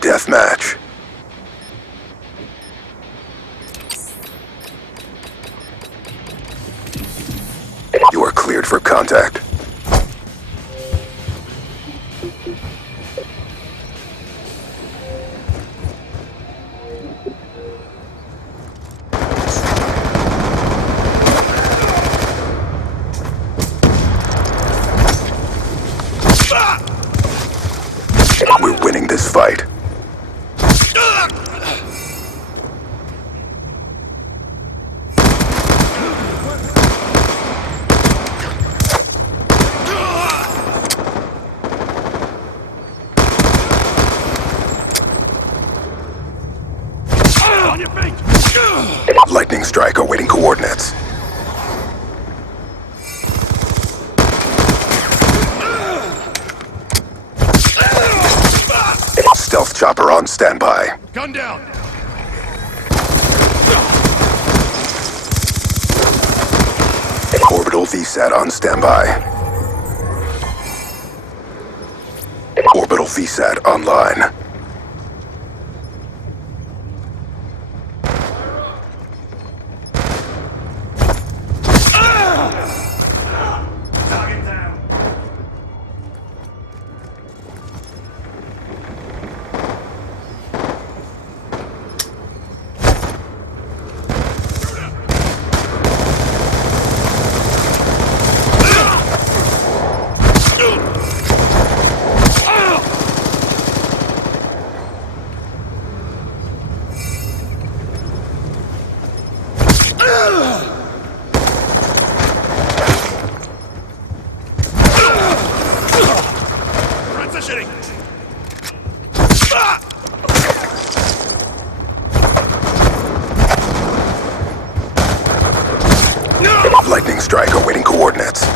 deathmatch. You are cleared for contact. We're winning this fight. On your feet! Lightning strike awaiting coordinates. Stealth chopper on standby. Gun down! Orbital VSAT on standby. Orbital VSAT online. Target down! Transitioning! Lightning strike awaiting coordinates.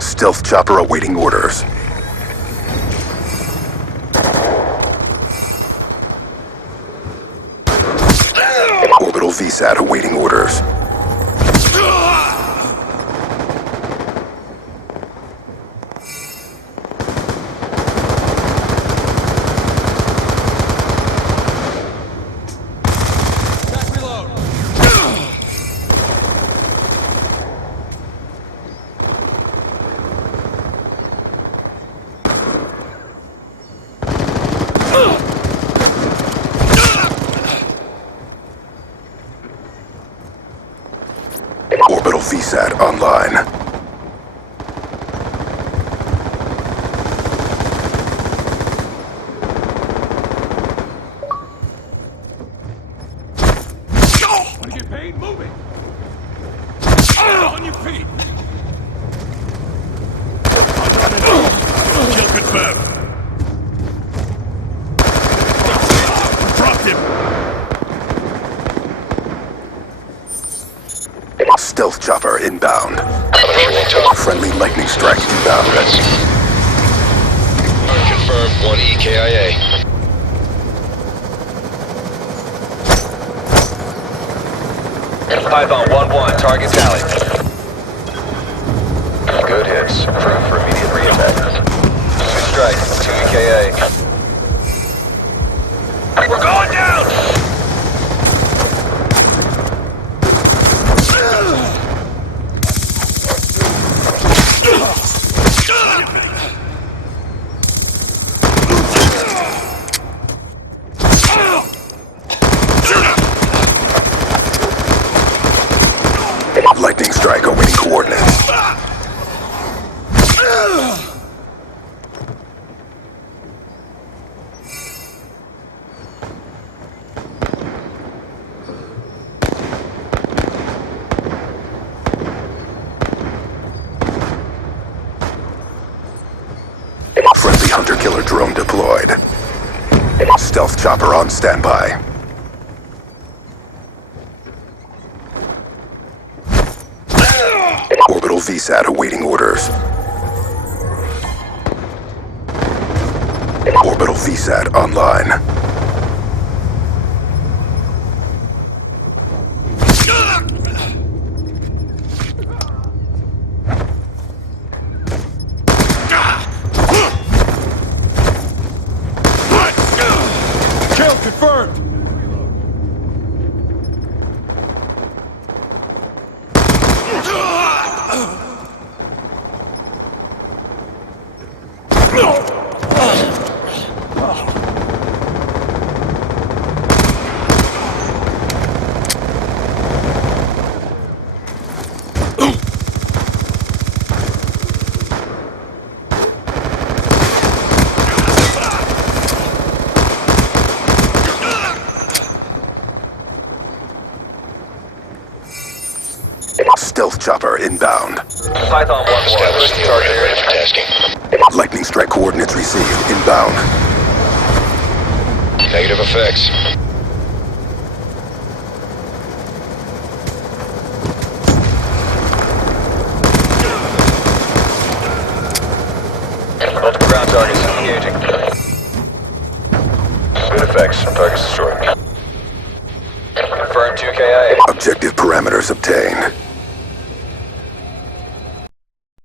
Stealth chopper awaiting orders. Orbital VSAT awaiting orders. Orbital VSAT online. Want to get paid? Move it! On your feet! Kill confirmed. Dropped him! Stealth chopper inbound. Friendly lightning strike inbound. Confirmed 1 EKIA. Python 1-1, target tally. Good hits. Approved for immediate re-attack. Good strike, 2 EKA. We're going down! Lightning strike awaiting coordinates. hunter-killer drone deployed. Stealth chopper on standby. Orbital VSAT awaiting orders. Orbital VSAT online. Kill confirmed! Stealth chopper inbound. Python 1-1. Establishing target area for tasking. Lightning strike coordinates received. Inbound. Negative effects. Multiple ground targets engaging. Good effects. Targets destroyed. Confirmed 2 KIA. Objective parameters obtained.